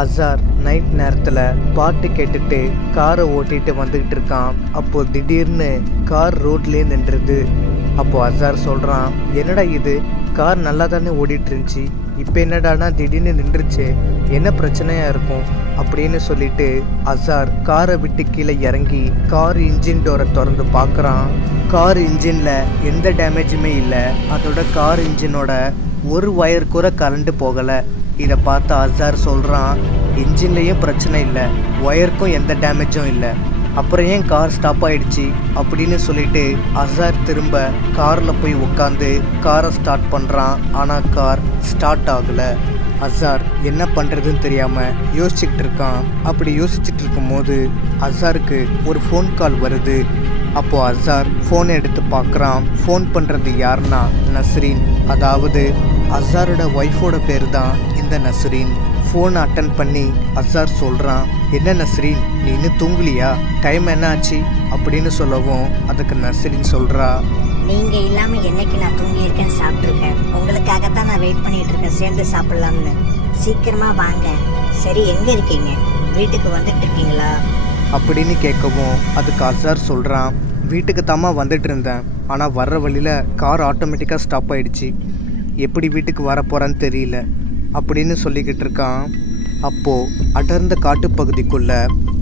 Azhar night நேரத்தில் பாட்டு கேட்டுட்டு காரை ஓட்டிட்டு வந்துகிட்டு இருக்கான். அப்போ திடீர்னு கார் ரோட்லேயே நின்றுது. அப்போ அசார் சொல்கிறான், என்னடா இது, கார் நல்லா தானே ஓடிட்டு இருந்துச்சு, இப்போ என்னடானா திடீர்னு நின்றுச்சு, என்ன பிரச்சனையாக இருக்கும் அப்படின்னு சொல்லிட்டு அசார் காரை விட்டு கீழே இறங்கி கார் இன்ஜின் டோரை திறந்து பார்க்குறான். கார் இன்ஜினில் எந்த டேமேஜுமே இல்லை. அதோட கார் இன்ஜினோட ஒரு ஒயர் கூட கரண்ட் போகலை. இதை பார்த்து அசார் சொல்கிறான், இன்ஜின்லேயும் பிரச்சனை இல்லை, ஒயருக்கும் எந்த டேமேஜும் இல்லை, அப்புறம் ஏன் கார் ஸ்டாப் ஆகிடுச்சு அப்படின்னு சொல்லிட்டு அசார் திரும்ப காரில் போய் உட்காந்து காரை ஸ்டார்ட் பண்ணுறான். ஆனால் கார் ஸ்டார்ட் ஆகலை. அசார் என்ன பண்ணுறதுன்னு தெரியாமல் யோசிச்சுக்கிட்டு இருக்கான். அப்படி யோசிச்சுட்டு இருக்கும்போது அசாருக்கு ஒரு ஃபோன் கால் வருது. அப்போது அசார் ஃபோனை எடுத்து பார்க்குறான். ஃபோன் பண்ணுறது யாருன்னா நஸ்ரீன். அதாவது அசாரோட ஒய்ஃபோட பேர் தான் இந்த நஸ்ரீன். ஃபோனை அட்டன் பண்ணி அசார் சொல்கிறான், என்ன நஸ்ரீன், நீ இன்னும் தூங்கலியா, டைம் என்ன ஆச்சு அப்படின்னு சொல்லவும் அதுக்கு நஸ்ரீன் சொல்கிறா, நீங்கள் இல்லாமல் என்னைக்கு நான் தூங்கியிருக்கேன், சாப்பிட்ருக்கேன், உங்களுக்காகத்தான் நான் வெயிட் பண்ணிகிட்டு இருக்கேன், சேர்ந்து சாப்பிட்லாம்னு, சீக்கிரமாக வாங்க. சரி, எங்கே இருக்கீங்க, வீட்டுக்கு வந்துட்டு இருக்கீங்களா அப்படின்னு கேட்கவும் அதுக்கு அசார் சொல்கிறான், வீட்டுக்கு தாம்மா வந்துட்டு இருந்தேன், ஆனால் வர்ற வழியில் கார் ஆட்டோமேட்டிக்காக ஸ்டாப் ஆகிடுச்சு, எப்படி வீட்டுக்கு வர போகிறான்னு தெரியல அப்படின்னு சொல்லிக்கிட்டு இருக்கான். அப்போது அடர்ந்த காட்டுப்பகுதிக்குள்ளே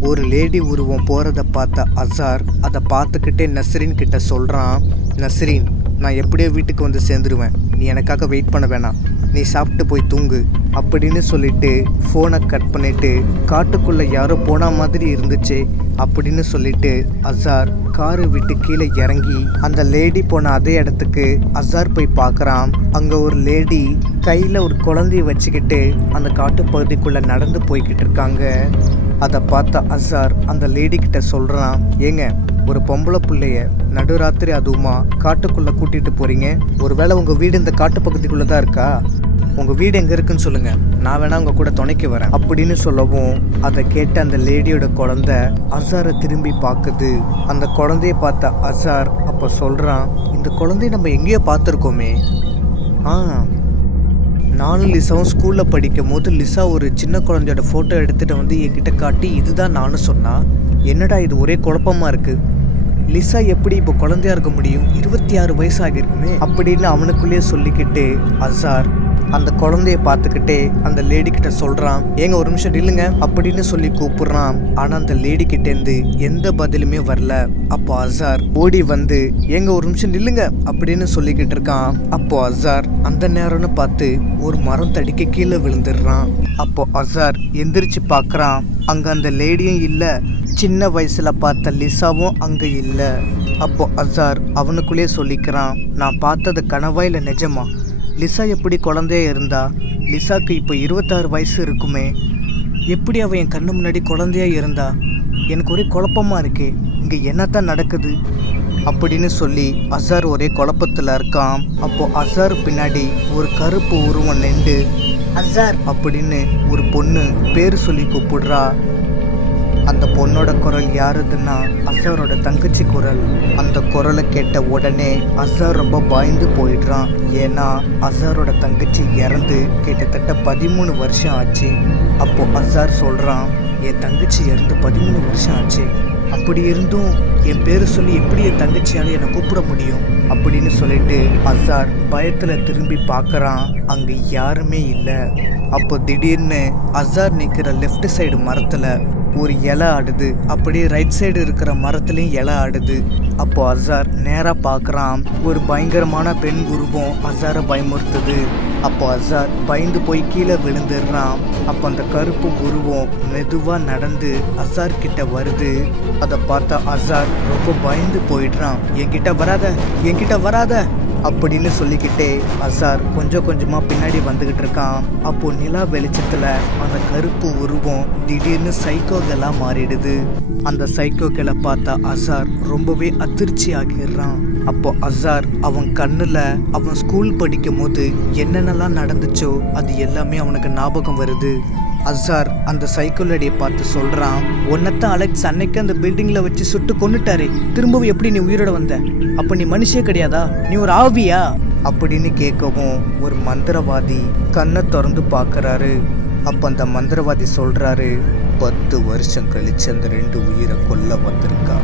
ஒரு லேடி உருவம் போகிறத பார்த்த அசார் அதை பார்த்துக்கிட்டே நஸ்ரீன் கிட்ட சொல்கிறான், நஸ்ரீன், நான் எப்படியோ வீட்டுக்கு வந்து சேர்ந்துருவேன், நீ எனக்காக வெயிட் பண்ண வேணாம், நீ சாப்பிட்டு போய் தூங்கு அப்படின்னு சொல்லிட்டு ஃபோனை கட் பண்ணிவிட்டு காட்டுக்குள்ளே யாரோ போன மாதிரி இருந்துச்சு அப்படின்னு சொல்லிட்டு அசார் காரை விட்டு கீழே இறங்கி அந்த லேடி போன அதே இடத்துக்கு அசார் போய் பார்க்குறான். அங்கே ஒரு லேடி கையில் ஒரு குழந்தைய வச்சுக்கிட்டு அந்த காட்டுப்பகுதிக்குள்ளே நடந்து போய்கிட்டு இருக்காங்க. அதை பார்த்த அசார் அந்த லேடி கிட்ட சொல்கிறான், ஏங்க, ஒரு பொம்பளை பிள்ளைய நடுராத்திரி அதுவுமா காட்டுக்குள்ளே கூட்டிகிட்டு போகிறீங்க, ஒருவேளை உங்கள் வீடு இந்த காட்டுப்பகுதிக்குள்ளே தான் இருக்கா, உங்கள் வீடு எங்கே இருக்குன்னு சொல்லுங்கள், நான் வேணா உங்கள் கூட துணைக்கு வரேன் அப்படின்னு சொல்லவும் அதை கேட்ட அந்த லேடியோட குழந்தை அசாரை திரும்பி பார்க்குது. அந்த குழந்தைய பார்த்த அசார் அப்போ சொல்கிறான், இந்த குழந்தைய நம்ம எங்கேயோ பார்த்துருக்கோமே, நானும் லிசாவும் ஸ்கூலில் படிக்கும் போது லிசா ஒரு சின்ன குழந்தையோட ஃபோட்டோ எடுத்துகிட்டு வந்து என்கிட்ட காட்டி இதுதான் நானும் சொன்னான், என்னடா இது ஒரே குழப்பமாக இருக்குது, லிசா எப்படி இப்போ குழந்தையா இருக்க முடியும், 26 வயசு ஆகியிருக்குமே அப்படின்னு அவனுக்குள்ளேயே சொல்லிக்கிட்டு அசார் அந்த குழந்தைய பார்த்துக்கிட்டே அந்த லேடி கிட்ட சொல்கிறான், ஏங்க ஒரு நிமிஷம் நில்லுங்க அப்படின்னு சொல்லி கூப்பிடுறான். ஆனால் அந்த லேடி கிட்டேருந்து எந்த பதிலுமே வரல. அப்போ அசார் ஓடி வந்து, ஏங்க ஒரு நிமிஷம் நில்லுங்க அப்படின்னு சொல்லிக்கிட்டு இருக்கான். அப்போ அசார் அந்த நேரம்னு பார்த்து ஒரு மரம் தடிக்க கீழே விழுந்துடுறான். அப்போ அசார் எந்திரிச்சு பார்க்குறான், அங்கே அந்த லேடியும் இல்லை, சின்ன வயசில் பார்த்த லிசாவும் அங்கே இல்லை. அப்போ அசார் அவனுக்குள்ளே சொல்லிக்கிறான், நான் பார்த்தது கனவா இல்லை நிஜமா, லிசா எப்படி குழந்தையா இருந்தா, லிசாக்கு இப்போ 26 வயசு இருக்குமே, எப்படி அவன் என் கண்ணு முன்னாடி குழந்தையா இருந்தா, எனக்கு ஒரே குழப்பமாக இருக்கே, இங்கே என்னத்தான் நடக்குது அப்படின்னு சொல்லி அசார் ஒரே குழப்பத்தில் இருக்கான். அப்போது அசார் பின்னாடி ஒரு கருப்பு உருவம் நின்று அசார் அப்படின்னு ஒரு பொண்ணு பேர் சொல்லி கூப்பிடுறா. அந்த பொண்ணோட குரல் யாருதுன்னா அசாரோட தங்கச்சி குரல். அந்த குரலை கேட்ட உடனே அசார் ரொம்ப பயந்து போயிடுறான். ஏன்னா அசாரோட தங்கச்சி இறந்து கிட்டத்தட்ட 13 வருஷம் ஆச்சு. அப்போ அசார் சொல்கிறான், என் தங்கச்சி இறந்து 13 வருஷம் ஆச்சு, அப்படி இருந்தும் என் பேர் சொல்லி எப்படி என் தங்கச்சியால் என்னை கூப்பிட முடியும் அப்படின்னு சொல்லிட்டு அசார் பயத்தில் திரும்பி பார்க்குறான். அங்கே யாருமே இல்லை. அப்போ திடீர்னு அசார் நிற்கிற லெஃப்ட் சைடு மரத்தில் ஒரு இலை ஆடுது, அப்படியே ரைட் சைடு இருக்கிற மரத்துலேயும் இலை ஆடுது. அப்போ அசார் நேராக பார்க்குறான். ஒரு பயங்கரமான பெண் உருவம் அசாரை பயமுறுத்துது. அப்போ அசார் பயந்து போய் கீழே விழுந்துடுறான். அப்போ அந்த கருப்பு உருவம் மெதுவாக நடந்து அசார் கிட்ட வருது. அதை பார்த்தா அசார் ரொம்ப பயந்து போயிடுறான். என்கிட்ட வராத அப்படின்னு சொல்லிக்கிட்டே அசார் கொஞ்சம் கொஞ்சமாக பின்னாடி வந்துக்கிட்டு இருக்கான். அப்போது நிலா வெளிச்சத்தில் அந்த கருப்பு உருவம் திடீர்னு சைக்கோகளாக மாறிடுது. அந்த சைக்கோக்களை பார்த்தா அசார் ரொம்பவே அதிர்ச்சி ஆகிடுறான். அப்போ அசார் அவன் கண்ணில் அவன் ஸ்கூல் படிக்கும் போது என்னென்னலாம் நடந்துச்சோ அது எல்லாமே அவனுக்கு ஞாபகம் வருது. அசார் அந்த சைக்கோலடியை பார்த்து சொல்கிறான், உன்னத்தான் அலெக்ஸ் அன்னைக்கு அந்த பில்டிங்கில் வச்சு சுட்டு கொன்னுட்டாரு, திரும்பவும் எப்படி நீ உயிரோட வந்த, அப்போ நீ மனுஷே கிடையாதா, நீ ஒரு ஆவியா அப்படின்னு கேட்கவும் ஒரு மந்திரவாதி கண்ணை திறந்து பார்க்குறாரு. அப்போ அந்த மந்திரவாதி சொல்கிறாரு, 10 வருஷம் கழிச்சு அந்த 2 உயிரை கொல்ல வந்திருக்கா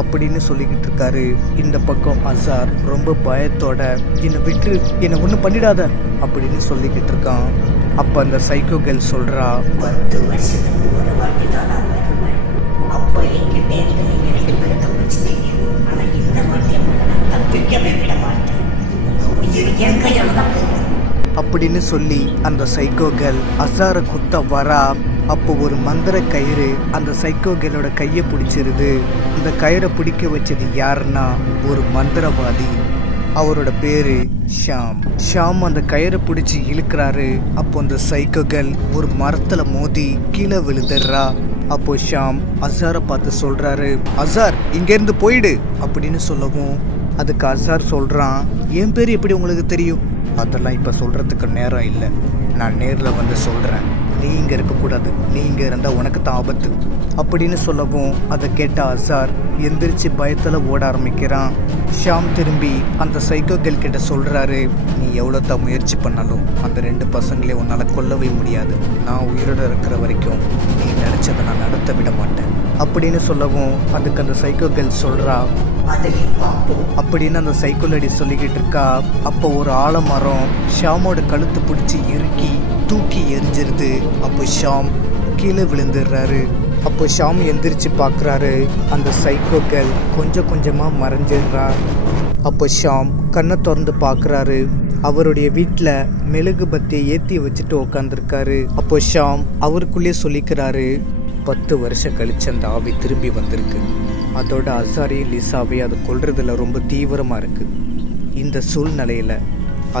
அப்படின்னு சொல்லிக்கிட்டு இருக்காரு. இந்த பக்கம் அசார் ரொம்ப பயத்தோட, என்னை விட்டு என்னை ஒன்றும் பண்ணிடாத அப்படின்னு சொல்லிக்கிட்டு இருக்கான். அப்போ அந்த சைக்கோ கேர்ள் சொல்கிறா, 10 வருஷத்துக்கு ஒரு வாட்டி தான் நான் வருவேன். அப்போ என்கிட்ட இருந்து நீங்கள் 2 பேரும் தப்பிச்சிட்டீங்க. ஆனால் இந்த வாட்டி உங்களை நான் தப்பிக்கவே விட மாட்டேன். உங்கள் உயிர் என் கையால் தான் போகும் அப்படின்னு சொல்லி அந்த சைக்கோ கேர்ள் அசாரை குத்த வரா. அப்போ ஒரு மந்திர கயிறு அந்த சைக்கோ கேர்ளோட கையை பிடிச்சிருது. அந்த கயிறை பிடிக்க வச்சது யாருன்னா ஒரு மந்திரவாதி. அவரோட பேரு ஷாம் அந்த கயிறை பிடிச்சி இழுக்கிறாரு. அப்போ அந்த சைக்கோ கேர்ள் ஒரு மரத்துல மோதி கீழே விழுதுடுறா. அப்போ ஷாம் அசாரை பார்த்து சொல்றாரு, அசார் இங்கேருந்து போயிடு அப்படின்னு சொல்லவும் அதுக்கு அசார் சொல்றான், என் பேர் எப்படி உங்களுக்கு தெரியும்? அதெல்லாம் இப்போ சொல்கிறதுக்கு நேரம் இல்லை, நான் நேரில் வந்து சொல்கிறேன். நீ இங்கே இருக்கக்கூடாது, நீ இங்கே இருந்தால் உனக்கு தான் ஆபத்து அப்படின்னு சொல்லவும் அதை கேட்ட அசார் எந்திரிச்சு பயத்தில் ஓட ஆரம்பிக்கிறான். ஷாம் திரும்பி அந்த சைக்கோ கேர்ள் கிட்ட சொல்கிறாரு, நீ எவ்வளோ தான் முயற்சி பண்ணாலும் அந்த 2 பசங்களையும் உன்னால் கொல்லவே முடியாது. நான் உயிரோடு இருக்கிற வரைக்கும் நீ நினச்சதை நான் நடத்த விட மாட்டேன் அப்படின்னு சொல்லவும் அதுக்கு அந்த சைக்கோ கேர்ள் சொல்கிறா, அப்படின்னு அந்த சைக்கோலடி சொல்லிக்கிட்டு இருக்கா. அப்போ ஒரு ஆலமரம் ஷாமோட கழுத்து பிடிச்சி இறுக்கி தூக்கி எரிஞ்சிருது. அப்போ ஷாம் கீழே விழுந்துடுறாரு. அப்போ ஷாம் எந்திரிச்சு பார்க்குறாரு, அந்த சைக்கோ கேர்ள் கொஞ்சம் கொஞ்சமாக மறைஞ்சிடுறா. அப்போ ஷாம் கண்ணை திறந்து பார்க்குறாரு, அவருடைய வீட்டில் மெழுகு பத்தியை ஏற்றி வச்சுட்டு உக்காந்துருக்காரு. அப்போ ஷாம் அவருக்குள்ளேயே சொல்லிக்கிறாரு, 10 வருஷம் கழிச்சு அந்த ஆவி திரும்பி வந்திருக்கு. அதோட அசாரையும் லிசாவையும் அது கொல்றதுல ரொம்ப தீவிரமாக இருக்குது. இந்த சூழ்நிலையில்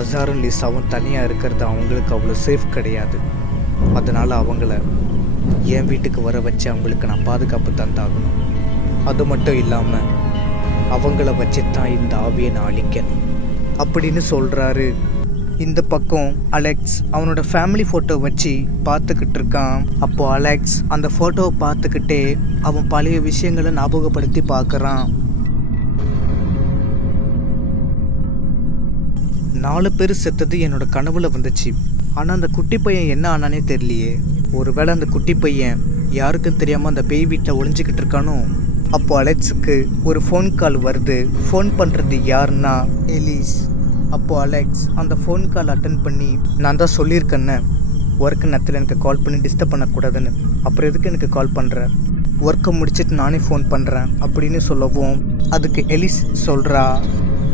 அசாரும் லிசாவும் தனியாக இருக்கிறது அவங்களுக்கு அவ்வளோ சேஃப் கிடையாது. அதனால் அவங்கள என் வீட்டுக்கு வர வச்சு அவங்களுக்கு நான் பாதுகாப்பு தந்தாகணும். அது மட்டும் இல்லாமல் அவங்கள வச்சு தான் இந்த ஆவியை நான் அழிக்கணும் அப்படின்னு சொல்கிறாரு. இந்த பக்கம் அலெக்ஸ் அவனோட ஃபேமிலி ஃபோட்டோ வச்சு பார்த்துக்கிட்டு இருக்கான். அப்போ அலெக்ஸ் அந்த ஃபோட்டோவை பார்த்துக்கிட்டே அவன் பழைய விஷயங்களை ஞாபகப்படுத்தி பார்க்குறான். 4 பேர் செத்தது என்னோட கனவுல வந்துச்சு. ஆனால் அந்த குட்டி பையன் என்ன ஆனானே தெரியலையே. ஒருவேளை அந்த குட்டி பையன் யாருக்கும் தெரியாமல் அந்த பேய் வீட்டில் ஒளிஞ்சிக்கிட்டு இருக்கானோ. அப்போ அலெக்ஸுக்கு ஒரு ஃபோன் கால் வருது. ஃபோன் பண்ணுறது யாருன்னா எலிஸ். அப்போது அலெக்ஸ் அந்த ஃபோன் கால் அட்டன் பண்ணி, நான் தான் சொல்லியிருக்கேன்னு ஒர்க்கு நேரத்தில் எனக்கு கால் பண்ணி டிஸ்டர்ப் பண்ணக்கூடாதுன்னு, அப்புறம் எதுக்கு எனக்கு கால் பண்ணுறேன், ஒர்க்கை முடிச்சுட்டு நானே ஃபோன் பண்ணுறேன் அப்படின்னு சொல்லவும் அதுக்கு எலிஸ் சொல்கிறா,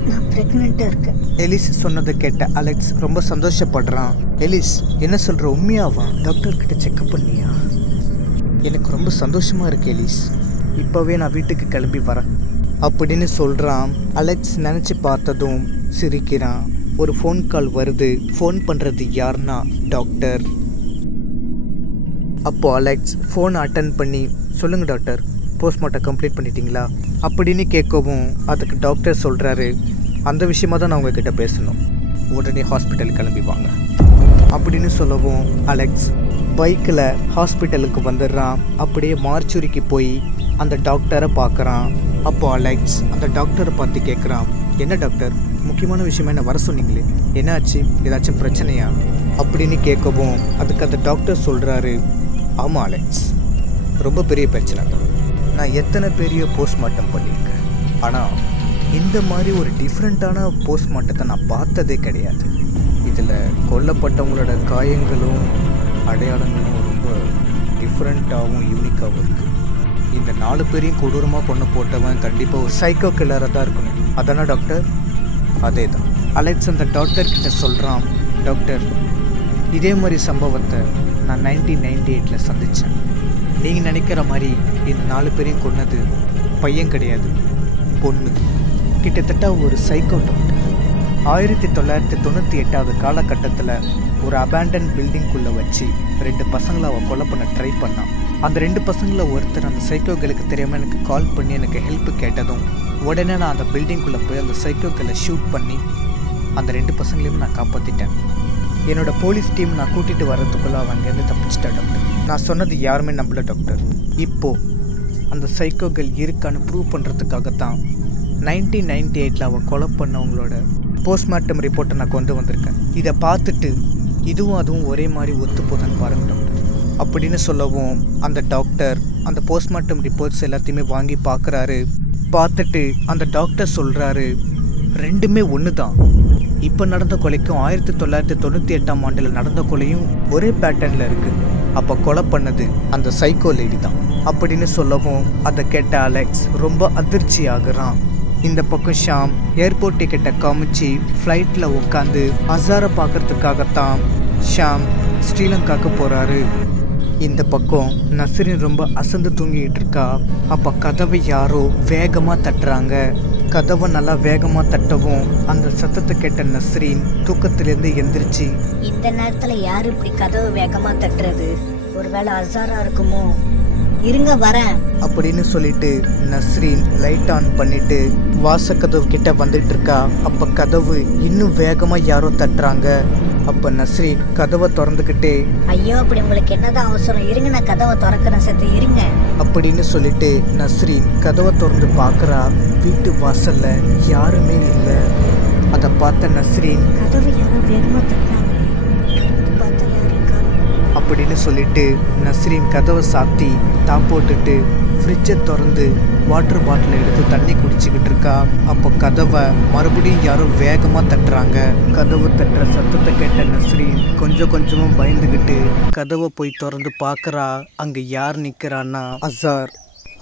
நான் ப்ரெக்னெண்ட்டாக இருக்கேன். எலிஸ் சொன்னதை கேட்ட அலெக்ஸ் ரொம்ப சந்தோஷப்படுறான். எலிஸ் என்ன சொல்கிற, உண்மையாவா? டாக்டர்கிட்ட செக்அப் பண்ணியா? எனக்கு ரொம்ப சந்தோஷமாக இருக்கு எலிஸ், இப்போவே நான் வீட்டுக்கு கிளம்பி வரேன் அப்படின்னு சொல்கிறான். அலெக்ஸ் நினச்சி பார்த்ததும் சிரிக்கிறான். ஒரு ஃபோன் கால் வருது. ஃபோன் பண்ணுறது யாருன்னா டாக்டர். அப்போது அலெக்ஸ் ஃபோன் அட்டன் பண்ணி, சொல்லுங்கள் டாக்டர், போஸ்ட்மார்ட்டம் கம்ப்ளீட் பண்ணிட்டீங்களா அப்படின்னு கேட்கவும் அதுக்கு டாக்டர் சொல்கிறாரு, அந்த விஷயமாக தான் நான் உங்ககிட்ட பேசணும், உடனே ஹாஸ்பிட்டல் கிளம்பி வாங்க அப்படின்னு சொல்லவும் அலெக்ஸ் பைக்கில் ஹாஸ்பிட்டலுக்கு வந்துடுறான். அப்படியே மார்ச்சுரிக்கு போய் அந்த டாக்டரை பார்க்குறான். அப்போது அலெக்ஸ் அந்த டாக்டரை பார்த்து கேட்குறான், என்ன டாக்டர், முக்கியமான விஷயமா என்ன வர சொன்னீங்களே, என்னாச்சு, ஏதாச்சும் பிரச்சனையா அப்படின்னு கேட்கவும் அதுக்கு அந்த டாக்டர் சொல்கிறாரு, ஆமாம் அலெக்ஸ், ரொம்ப பெரிய பிரச்சனை தான். நான் எத்தனை பெரிய போஸ்ட்மார்ட்டம் பண்ணியிருக்கேன், ஆனால் இந்த மாதிரி ஒரு டிஃப்ரெண்ட்டான போஸ்ட்மார்ட்டத்தை நான் பார்த்ததே கிடையாது. இதில் கொல்லப்பட்டவங்களோட காயங்களும் அடையாளங்களும் ரொம்ப டிஃப்ரெண்ட்டாகவும் யூனிக்காகவும் இருக்குது. இந்த 4 பேரையும் கொடூரமாக கொண்டு போட்டவன் கண்டிப்பாக ஒரு சைக்கோ கில்லராக தான் இருக்கணும். அதானே டாக்டர்? அதே தான். அலெக்ஸ் அந்த டாக்டர்கிட்ட சொல்கிறான், டாக்டர், இதே மாதிரி சம்பவத்தை நான் 1998 சந்தித்தேன். நீங்கள் நினைக்கிற மாதிரி இந்த 4 பேரையும் கொன்னது பையன் கிடையாது, பொண்ணு. கிட்டத்தட்ட ஒரு சைக்கோ டாக்டர். 1998 காலகட்டத்தில் ஒரு அபேண்டன் பில்டிங்குள்ளே வச்சு 2 பசங்களை அவள் கொலை பண்ண ட்ரை பண்ணான். அந்த 2 பசங்களில் ஒருத்தர் அந்த சைக்கோகளுக்கு தெரியாமல் எனக்கு கால் பண்ணி எனக்கு ஹெல்ப் கேட்டதும் உடனே நான் அந்த பில்டிங்குள்ளே போய் அந்த சைக்கோக்களை ஷூட் பண்ணி அந்த 2 பசங்களையும் நான் காப்பாற்றிட்டேன். என்னோட போலீஸ் டீம் நான் கூட்டிகிட்டு வர்றதுக்குள்ளே அவன் அங்கேருந்து தப்பிச்சிட்டா டாக்டர். நான் சொன்னது யாருமே நம்பல டாக்டர். இப்போது அந்த சைக்கோகள் இருக்கான்னு ப்ரூவ் பண்ணுறதுக்காகத்தான் 1998 அவன் கொலை பண்ணவங்களோட போஸ்ட்மார்ட்டம் ரிப்போர்ட்டை நான் கொண்டு வந்திருக்கேன். இதை பார்த்துட்டு இதுவும் அதுவும் ஒரே மாதிரி ஒத்து போதுன்னு பாருங்க டாக்டர் அப்படின்னு சொல்லவும் அந்த டாக்டர் அந்த போஸ்ட்மார்ட்டம் ரிப்போர்ட்ஸ் எல்லாத்தையுமே வாங்கி பார்க்குறாரு. பார்த்துட்டு அந்த டாக்டர் சொல்கிறாரு, ரெண்டுமே ஒன்று தான். இப்போ நடந்த கொலைக்கும் 1998ஆம் ஆண்டில் நடந்த கொலையும் ஒரே பேட்டர்னில் இருக்குது. அப்போ கொலை பண்ணது அந்த சைக்கோ லேடி தான் அப்படின்னு சொல்லவும் அதை கேட்ட அலெக்ஸ் ரொம்ப அதிர்ச்சி ஆகுறான். இந்த பக்கம் ஷாம் ஏர்போர்ட் டிக்கெட்டை காமிச்சு ஃப்ளைட்டில் உட்காந்து அசாரை பார்க்கறதுக்காகத்தான் ஷாம் ஸ்ரீலங்காவுக்கு போகிறாரு. இந்த பக்கம் நஸ்ரீன் ரொம்ப அசந்து தூங்கிட்டு இருக்கா. அப்போ கதவை யாரோ வேகமாக தட்டுறாங்க. கதவை நல்லா வேகமாக தட்டவும் அந்த சத்தத்தை கேட்ட நஸ்ரீன் தூக்கத்திலேருந்து எந்திரிச்சு, இந்த நேரத்துல யாரு இப்படி கதவு வேகமா தட்டுறது? ஒருவேளை அசாரா இருக்குமோ? இருங்க வரேன் அப்படின்னு சொல்லிட்டு நஸ்ரீன் லைட் ஆன் பண்ணிட்டு வாசக்கதவு கிட்ட வந்துட்டு இருக்கா. அப்போ கதவு இன்னும் வேகமாக யாரோ தட்டுறாங்க. அப்போ நஸ்ரீன் கதவை திறந்துக்கிட்டே, ஐயோ அப்படி உங்களுக்கு என்னதான் அவசரம்? இருங்க நான் கதவை திறக்கிறேன், சத்து இருங்க அப்படின்னு சொல்லிட்டு நஸ்ரீன் கதவை திறந்து பார்க்குறா. வீட்டு வாசல்ல யாருமே இல்லை. அதை பார்த்த நஸ்ரீன், கதவு யாரோ வேகமா தட்டினாங்க பார்த்தா யாரும் காணோம். அப்படின்னு சொல்லிட்டு நஸ்ரீன் கதவை சாத்தி தாப் போட்டுட்டு ஃப்ரிட்ஜை திறந்து வாட்டர் பாட்டிலை எடுத்து தண்ணி குடிச்சிக்கிட்டு இருக்கா. அப்போ கதவை மறுபடியும் யாரும் வேகமாக தட்டுறாங்க. கதவு தட்டுற சத்தத்தை கேட்ட நஸ்ரீன் கொஞ்சம் கொஞ்சமாக பயந்துக்கிட்டு கதவை போய் திறந்து பார்க்குறா. அங்கே யார் நிற்கிறான்னா அசார்.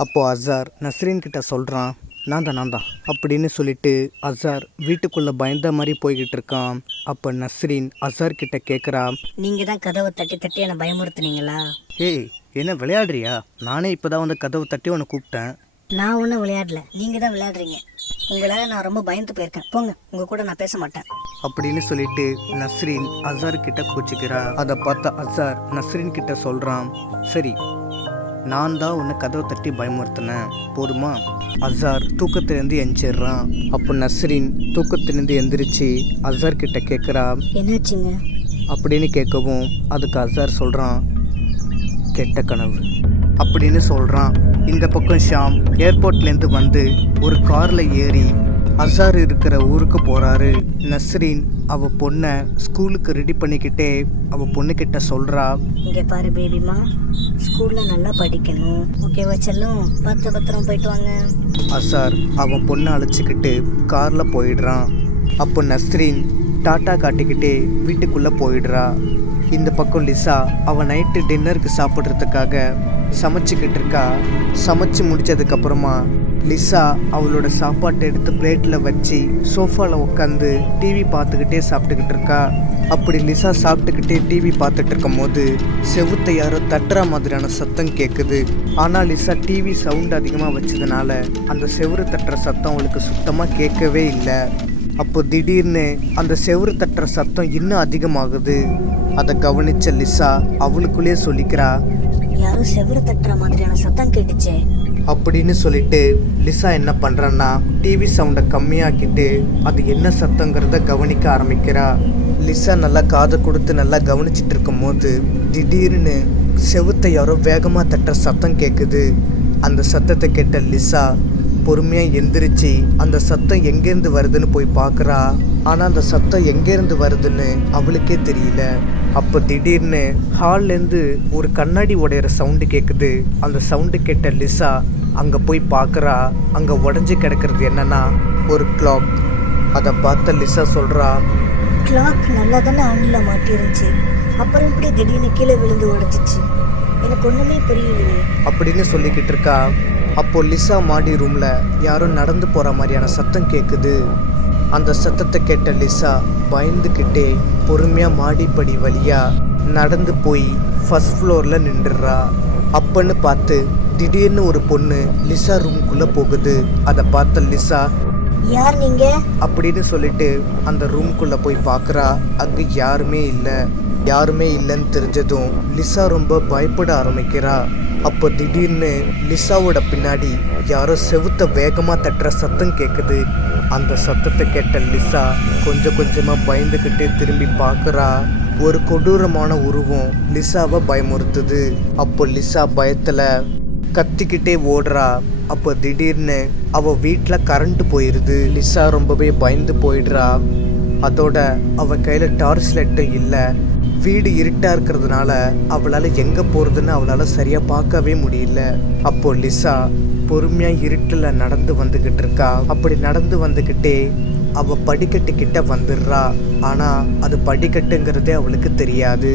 அப்போது அசார் நஸ்ரீன் கிட்ட சொல்கிறான், நான் தான் அப்படின்னு சொல்லிட்டு அசார் வீட்டுக்குள்ளே பயந்த மாதிரி போய்கிட்டு இருக்கான். அப்போ நஸ்ரீன் அசார் கிட்ட கேட்குறா, நீங்க தான் கதவை தட்டி தட்டி என்னை பயமுறுத்துனீங்களா? ஏய் என்ன விளையாடுறியா? நானே இப்போ தான் வந்து கதவை தட்டி உன்னை கூப்பிட்டேன். நான் ஒன்றும் விளையாடல, நீங்க தான் விளையாடுறீங்க. உங்களால நான் ரொம்ப பயந்து போயிருக்கேன். போங்க, உங்க கூட நான் பேச மாட்டேன் அப்படின்னு சொல்லிட்டு நஸ்ரீன் அசார் கிட்ட கோச்சிக்கிறா. அதை பார்த்த அசார் நஸ்ரீன் கிட்ட சொல்கிறான், சரி நான் தான் உன்னை கதவை தட்டி பயமுறுத்தினேன் போதுமா? அசார் தூக்கத்திலேருந்து எந்திரிடுறான். அப்போ நஸ்ரீன் தூக்கத்திலேருந்து எந்திரிச்சு அசார் கிட்ட கேட்குறா, என்னாச்சுங்க அப்படின்னு கேட்கவும் அதுக்கு அசார் சொல்கிறான், கெட்ட கனவு அப்படின்னு சொல்கிறான். இந்த பக்கம் ஷாம் ஏர்போர்ட்லேருந்து வந்து ஒரு காரில் ஏறி அசார் இருக்கிற ஊருக்கு போகிறாரு. நஸ்ரீன் அவ பொண்ணை ஸ்கூலுக்கு ரெடி பண்ணிக்கிட்டே அவ பொண்ணுக்கிட்ட சொல்கிறா, இங்கே பாரு பேபிமா, ஸ்கூலில் நல்லா படிக்கணும், ஓகேவா செல்லும்? பத்திரம் போயிட்டு வாங்க. அசார் அவன் பொண்ணை அழைச்சிக்கிட்டு காரில் போயிடுறான். அப்போ நஸ்ரீன் டாட்டா காட்டிக்கிட்டே வீட்டுக்குள்ளே போயிடுறா. இந்த பக்கம் லிசா அவள் நைட்டு டின்னருக்கு சாப்பிட்றதுக்காக சமைச்சிக்கிட்டு இருக்கா. சமைச்சு முடிச்சதுக்கப்புறமா லிசா அவளோட சாப்பாட்டை எடுத்து பிளேட்டில் வச்சு சோஃபாவில் உட்காந்து டிவி பார்த்துக்கிட்டே சாப்பிட்டுக்கிட்டு இருக்கா. அப்படி லிசா சாப்பிட்டுக்கிட்டே டிவி பார்த்துட்டு இருக்கும் போது செவுத்தை யாரோ தட்டுற மாதிரியான சத்தம் கேட்குது. ஆனால் லிசா டிவி சவுண்ட் அதிகமாக வச்சதுனால அந்த செவுறு தட்டுற சத்தம் அவளுக்கு சுத்தமாக கேட்கவே இல்லை. அப்போ திடீர்னு அந்த செவுறு தட்டுற சத்தம் இன்னும் அதிகமாகுது. அதை கவனிச்ச லிசா அவளுக்குள்ளேயே சொல்லிக்கிறா, யாரும் செவுறு தட்டுற மாதிரியான சத்தம் கேட்டுச்சே அப்படின்னு சொல்லிட்டு லிசா என்ன பண்ணுறான்னா டிவி சவுண்டை கம்மியாக்கிட்டு அது என்ன சத்தங்கிறத கவனிக்க ஆரம்பிக்கிறா. லிசா நல்லா காதை கொடுத்து நல்லா கவனிச்சிட்டு இருக்கும் போது திடீர்னு செவுத்தை யாரோ வேகமாக தட்டுற சத்தம் கேட்குது. அந்த சத்தத்தை கேட்ட லிசா பொறுமையாக எந்திரிச்சு அந்த சத்தம் எங்கேருந்து வருதுன்னு போய் பார்க்குறா. ஆனால் அந்த சத்தம் எங்கேருந்து வருதுன்னு அவளுக்கே தெரியல. அப்போ திடீர்னு ஹால்லேருந்து ஒரு கண்ணாடி உடையிற சவுண்டு கேட்குது. அந்த சவுண்டு கேட்ட லிசா அங்கே போய் பார்க்குறா. அங்கே உடஞ்சி கிடக்கிறது என்னன்னா ஒரு கிளாக். அதை பார்த்த லிசா சொல்கிறா, கிளாக் நல்லா தானே ஆண்டில் மாட்டிருந்துச்சு, அப்புறம் இப்படி திடீர்னு கீழே விழுந்து உடச்சிச்சு, எனக்கு ஒன்றுமே புரியலையே அப்படின்னு சொல்லிக்கிட்டு இருக்கா. அப்போ லிசா மாடி ரூமில் யாரும் நடந்து போகிற மாதிரியான சத்தம் கேட்குது. அந்த சத்தத்தை கேட்ட லிசா பயந்துக்கிட்டே பொறுமையாக மாடிப்படி வழியாக நடந்து போய் ஃபர்ஸ்ட் ஃப்ளோரில் நின்றுடுறா. அப்பன்னு பார்த்து திடீர்னு ஒரு பொண்ணு லிசா ரூம்குள்ளே போகுது. அதை பார்த்த லிசா, யார் நீங்க அப்படின்னு சொல்லிட்டு அந்த ரூம்குள்ளே போய் பார்க்குறா. அங்கே யாருமே இல்லை. யாருமே இல்லைன்னு தெரிஞ்சதும் லிசா ரொம்ப பயப்பட ஆரம்பிக்கிறா. அப்போ திடீர்னு லிசாவோட பின்னாடி யாரோ செவுத்த வேகமாக தட்டுற சத்தம் கேட்குது. அந்த சத்தத்தை கேட்ட லிசா கொஞ்சம் கொஞ்சமாக பயந்துக்கிட்டே திரும்பி பார்க்குறா. ஒரு கொடூரமான உருவம் லிசாவை பயமுறுத்துது. அப்போ லிசா பயத்தில் கத்திக்கிட்டே ஓடுறா. அப்போ திடீர்னு அவள் வீட்டில் கரண்ட் போயிடுது. லிசா ரொம்பவே பயந்து போயிடுறா. அதோட அவள் கையில் டார்ச் லைட்டும் இல்லை. வீடு இருட்டாக இருக்கிறதுனால அவளால் எங்கே போகிறதுன்னு அவளால் சரியாக பார்க்கவே முடியல. அப்போது லிசா பொறுமையாக இருட்டில் நடந்து வந்துக்கிட்டு இருக்கா. அப்படி நடந்து வந்துக்கிட்டே அவள் படிக்கட்டுக்கிட்ட வந்துடுறா. ஆனால் அது படிக்கட்டுங்கிறதே அவளுக்கு தெரியாது.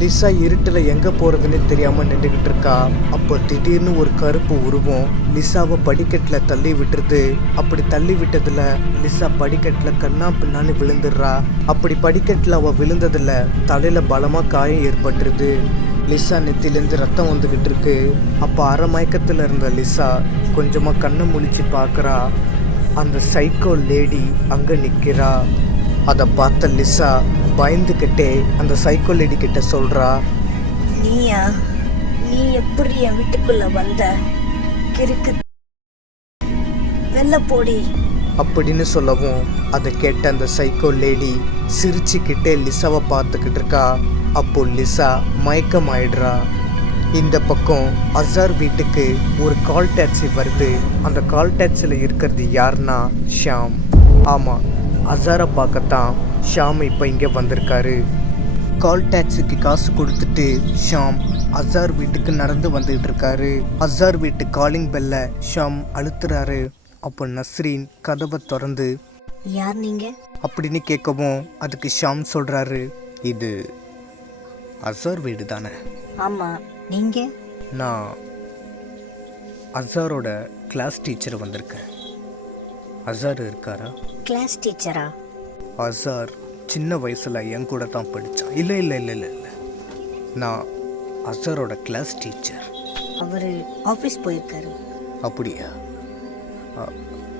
லிசா இருட்டில் எங்கே போகிறதுன்னு தெரியாமல் நின்றுக்கிட்டு இருக்கா. அப்போ திடீர்னு ஒரு கருப்பு உருவம் லிசாவை படிக்கட்டில் தள்ளி விட்டுருது. அப்படி தள்ளி விட்டதில் லிசா படிக்கட்டில் கண்ணா பின்னான்னு விழுந்துடுறா. அப்படி படிக்கட்டில் அவள் விழுந்ததில் தலையில் பலமாக காயம் ஏற்பட்டுருது. லிசா நெத்திலேருந்து ரத்தம் வந்துக்கிட்டு இருக்கு. அப்போ அரை மயக்கத்தில் இருந்த லிசா கொஞ்சமாக கண்ணை முழிச்சு பார்க்குறா. அந்த சைக்கோ லேடி அங்கே நிற்கிறா. அதை பார்த்த லிசா பயந்துக்கிட்டே அந்த சைக்கோ லேடி கிட்ட சொல்கிறா, நீயா? நீ எப்படி என் வீட்டுக்குள்ள வந்த? கிறுக்கு, வெள்ள போடி அப்படின்னு சொல்லவும் அதை கேட்ட அந்த சைக்கோ லேடி சிரிச்சுக்கிட்டே லிசாவை பார்த்துக்கிட்டு இருக்கா. அப்போ லிசா மயக்கமாயிடுறா. இந்த பக்கம் அசார் வீட்டுக்கு ஒரு கால் டாக்ஸி வருது. அந்த கால் டாக்ஸியில் இருக்கிறது யாருன்னா ஷாம். ஆமாம், அசாரை பார்க்கத்தான் ஷாம் இப்போ இங்கே வந்திருக்காரு. கால் டாக்ஸிக்கு காசு கொடுத்துட்டு ஷாம் அசார் வீட்டுக்கு நடந்து வந்துகிட்டு இருக்காரு. அசார் வீட்டு காலிங் பெல்ல ஷாம் அழுத்துறாரு. அப்போ நஸ்ரீன் கதவை திறந்து, யார் நீங்க அப்படின்னு கேட்கவும் அதுக்கு ஷாம் சொல்கிறாரு, இது அசார் வீடு தானே? ஆமா, நீங்க? நான் அசாரோட கிளாஸ் டீச்சர் வந்திருக்கேன். அசார் இருக்காரா? கிளாஸ் டீச்சரா? அசார் சின்ன வயசில் என் கூட தான் படித்தான். இல்லை இல்லை இல்லை இல்லை இல்லை, நான் அசாரோட கிளாஸ் டீச்சர். அவர் ஆஃபீஸ் போயிருக்காரு. அப்படியா?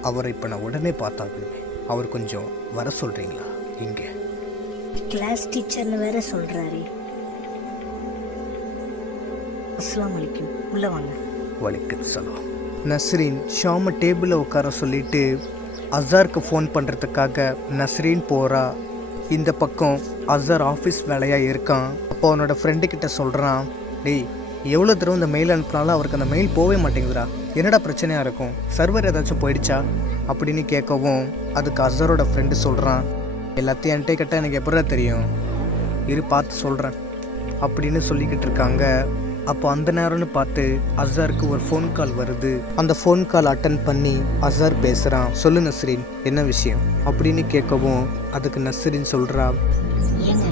அவரை இப்போ நான் உடனே பார்த்தாகணுமே. அவர் கொஞ்சம் வர சொல்கிறீங்களா இங்கே? கிளாஸ் டீச்சர்னு வேற சொல்கிறாரு. அஸ்ஸலாமு அலைக்கும், உள்ள வாங்க. வலைக்கும் சலாம். நஸ்ரீன் ஷாமை டேபிளில் உட்கார சொல்லிட்டு அசாருக்கு ஃபோன் பண்ணுறதுக்காக நஸ்ரீன் போகிறா. இந்த பக்கம் அசார் ஆஃபீஸ் வேலையாக இருக்கான். அப்போ அவனோட ஃப்ரெண்டுக்கிட்ட சொல்கிறான், டேய், எவ்வளோ தடவை இந்த மெயில் அனுப்பினாலும் அவருக்கு அந்த மெயில் போகவே மாட்டேங்குதுடா. என்னடா பிரச்சனையாக இருக்கும்? சர்வர் ஏதாச்சும் போயிடுச்சா அப்படின்னு கேட்கவும் அதுக்கு அசாரோட ஃப்ரெண்டு சொல்கிறான், எல்லாத்தையும் என்கிட்ட கேட்டால் எனக்கு எப்படா தெரியும், இரு பார்த்து சொல்கிறேன் அப்படின்னு சொல்லிக்கிட்டு இருக்காங்க. அப்போ அந்த நேரம்னு பார்த்து அசாருக்கு ஒரு ஃபோன் கால் வருது. அந்த ஃபோன் கால் அட்டன் பண்ணி அசார் பேசுகிறான். சொல்லு நஸ்ரீன், என்ன விஷயம் அப்படின்னு கேட்கவும் அதுக்கு நஸ்ரீன் சொல்கிறா, ஏங்க,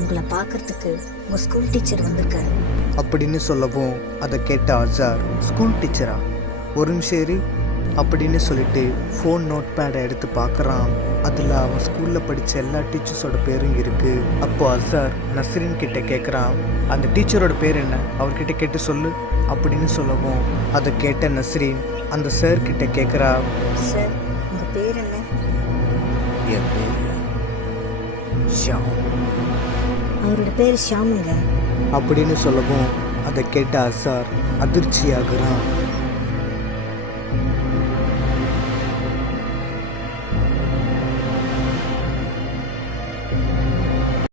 உங்களை பார்க்கறதுக்கு உங்கள் ஸ்கூல் டீச்சர் வந்திருக்காரு அப்படின்னு சொல்லவும் அதை கேட்ட அசார், ஸ்கூல் டீச்சரா? ஒரு நிமிஷம் இரு அப்படின்னு சொல்லிட்டு ஃபோன் நோட் பேடை எடுத்து பார்க்குறான். அதில் அவன் ஸ்கூலில் படித்த எல்லா டீச்சர்ஸோட பேரும் இருக்குது. அப்போது அசார் நஸ்ரீன் கிட்ட கேட்குறான், அந்த டீச்சரோட பேர் என்ன, அவர்கிட்ட கேட்டு சொல்லு அப்படின்னு சொல்லவும் அதை கேட்ட நஸ்ரீன் அந்த சார் கிட்ட கேட்குறா, சார், உங்கள் பேர் என்ன? என் பேர் ஷாம். அவரோட பேர் ஷாமுங்க அப்படின்னு சொல்லவும் அதை கேட்ட அசார் அதிர்ச்சியாகிறான்.